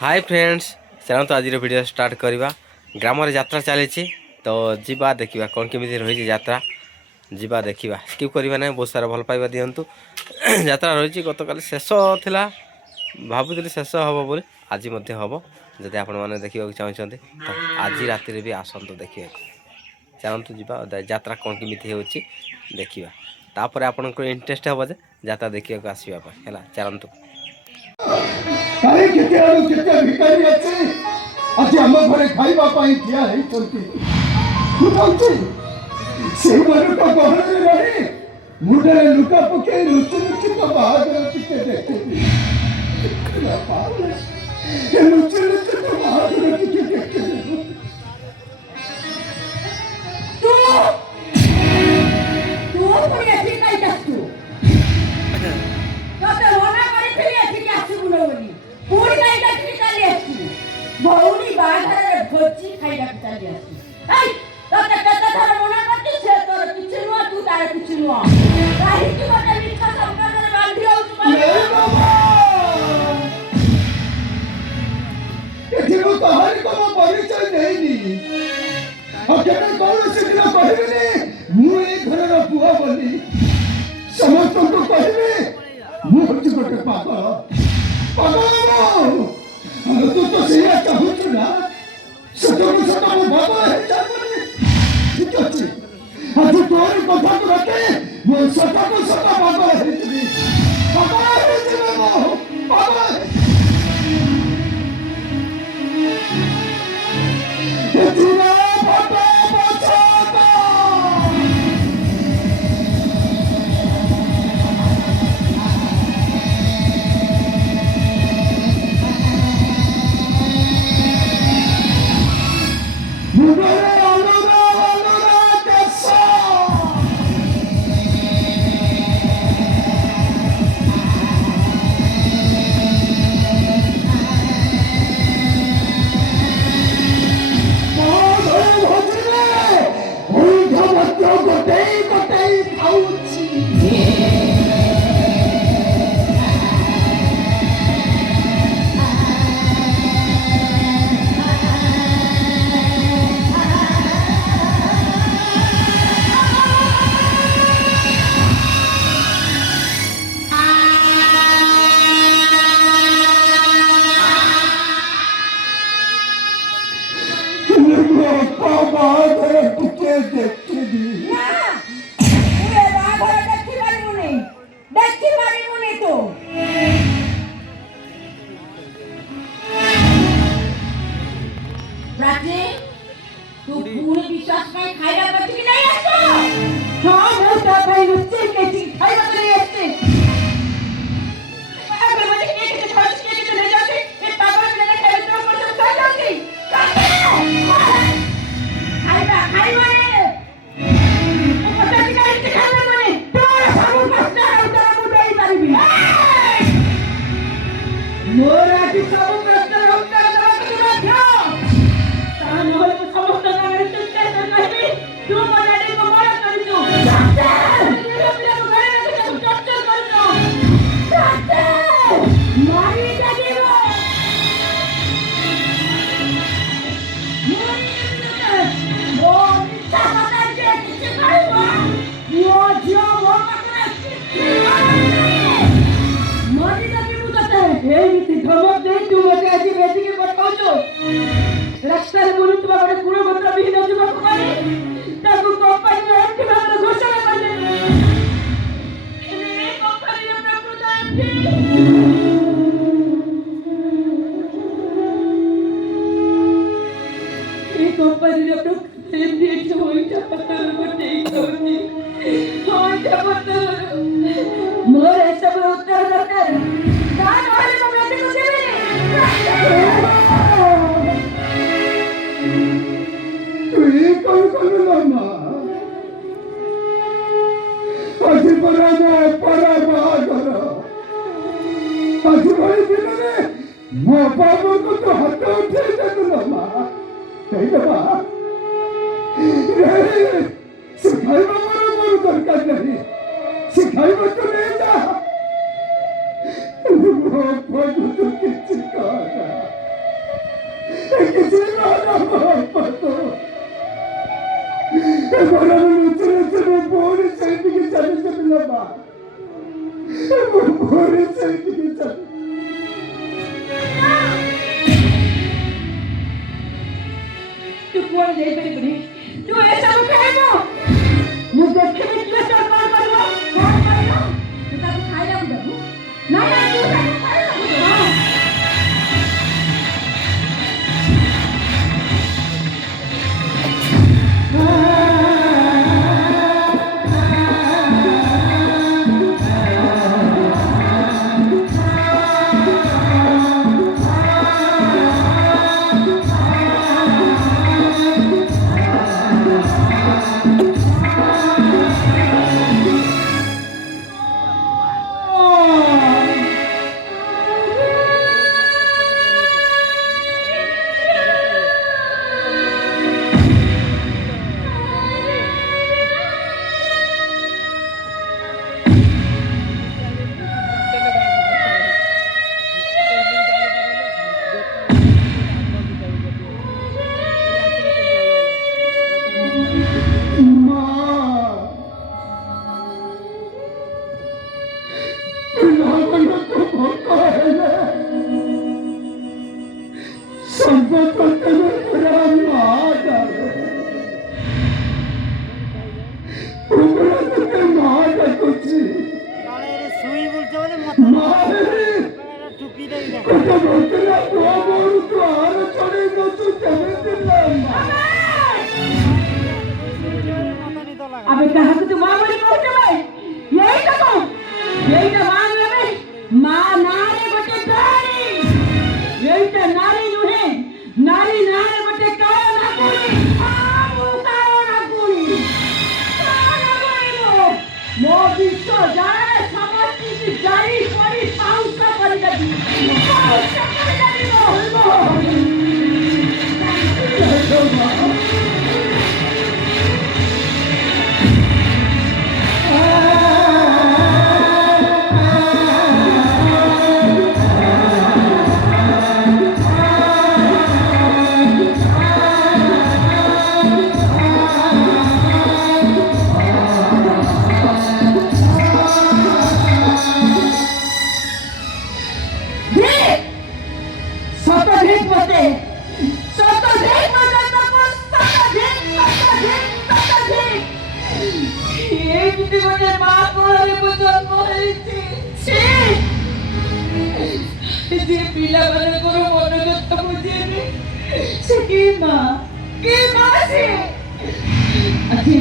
Hi friends चलते आज video start करवा ग्राम यात्रा चली तो जीवा देखा कौन केमी रही यात्रा जीवा देखा स्किप करवा ना बहुत सारा भल पाइबा दिंतु यात्रा रही गत काली शेष था भावुली शेष हम बोली आज हम जदि आपण मैंने देखा चाहते तो आज राति भी आसतु देखा चलतु जीवा यात्रा कौन केमी हो देखा तापर आपण इंटरेस्ट हम जे यात्रा देखा आसवाई है चलतु କାଳେ କେତେ ଆଡୁ କେତେ ଭିକାରୀ ଅଛି ଆଜି ଆମ ଘରେ ଖାଇବା ପାଇଁ ଠିଆ ହେଇଛନ୍ତି। ମୁଁ କହୁଛି ସେଇମାନଙ୍କ ଗହଣରେ ରହି ମୁଣ୍ଡରେ ଲୁଗା ପକେଇ ଲୁଚି ଲୁଚି ତ ବାହାଘର ଟିକେ ଦେଖିବି। ଲୁଚି ଲୁଚି ତ ବାହାଘର ଟିକେ ଦେଖିବି। भौनी बाहर भोजी खाइला चली आसी आई तते कते धर मना करती से तोर किछ नुआ तू तार किछ नुआ काहे कि मते मिठा संबंध बांधी हो एठी मु तहारी को परिचय देइनी आ केते कौन से दिन कहबिनी मु ए घरर पुआ बोली समस्त को कहबे मु होची गोटे पागल पागल तू तो सिया चाहूछु ना सतको सतको बाबा है जाने ठीक अछि आज तोरी कथा को रखे मो सतको सत बाबा है जी बाबा है जी बाबा तेरा बाबा बचाता किसी ना पतो बड़ा लुचरे बोरी साइड के चले लबा बोरी साइड के चले तू कौन दे बड़ी तू ऐसा खाएगा मुझे देखे में क्या कौन करेगा तू ताको खाएगा बुढ़ू ना तू ताको खाएगा अबे कहा तो मां बोली कहते भाई यही तो मांग ले मां नारे बटे दारी यही तो नारी नुहे नारी नारे बटे काया ना कोई आमु काया ना कोई मो विश्व जाए समस्ती की जाई परी पाउस कर दे पाउस कर दे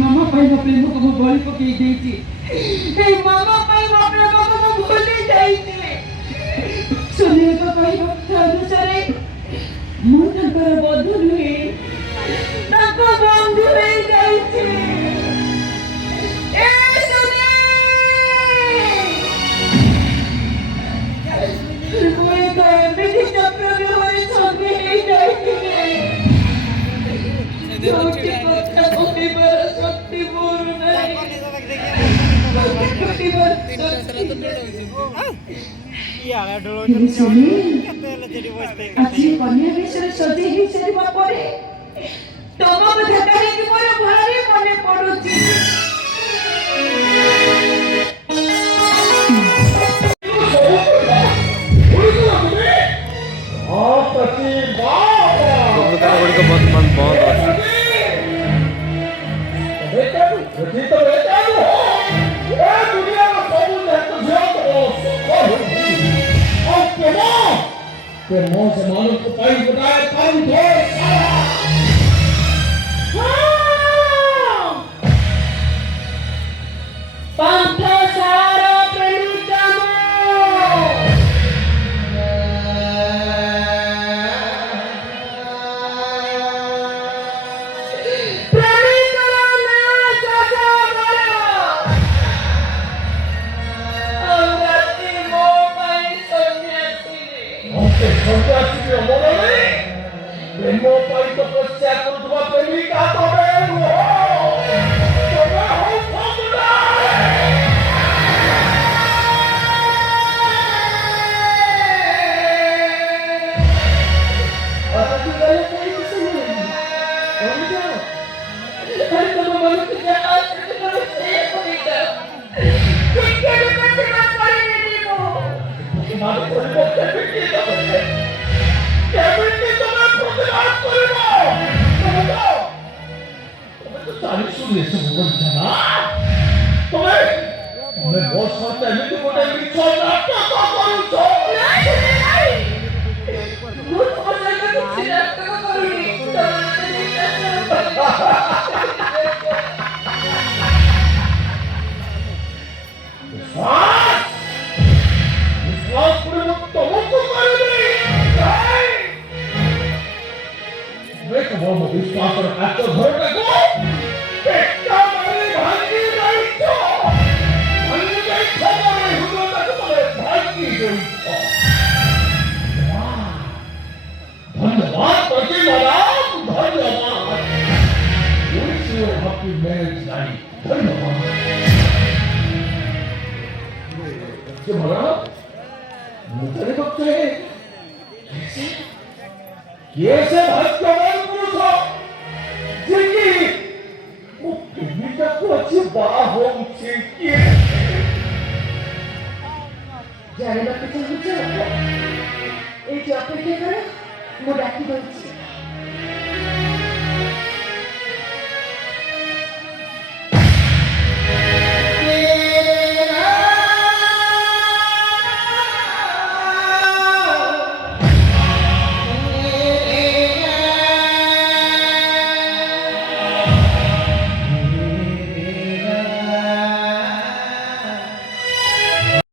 मामा पाई प्रेम को बड़ी पकई देती मामा पाई प्रेम को भूली जाइए सुनिए तो पाई अनुसार मुझे बधु नुहे बंधु हो जाइए আজি কন্যা বিষয় সজে হি সারিবা পরে তোমা কথা কাহিকি মোর ভারি মনে পড়ুছি Hallelujah. ମୋ ସହିତ ଏମିତି ଗୋଟେ ମିଛ ନାଟକ କରୁଛ। ମୁଁ ତୁମ ସହିତ କିଛି ନାଟକ କରୁନି। ତମେ विश्वास पूरे मैं तुमको करूंगी। मैं तुम्हारा विश्वास और आत्मा भर का को बेटा मेरे भागी नहीं तो भागी नहीं तो मेरे हुआ तक तुम्हारे भागी नहीं तो। धन्यवाद पति महाराज, धन्यवाद। Wish you a happy marriage night. धन्यवाद। महाराज मुझे भक्त है कैसे भक्तवान पुरुष हो जिनकी मुक्ति तक को अच्छी बात हो चाहिए जाने बात चाहिए। एक जो अपेक्षा करो वो डाकी बोलती है।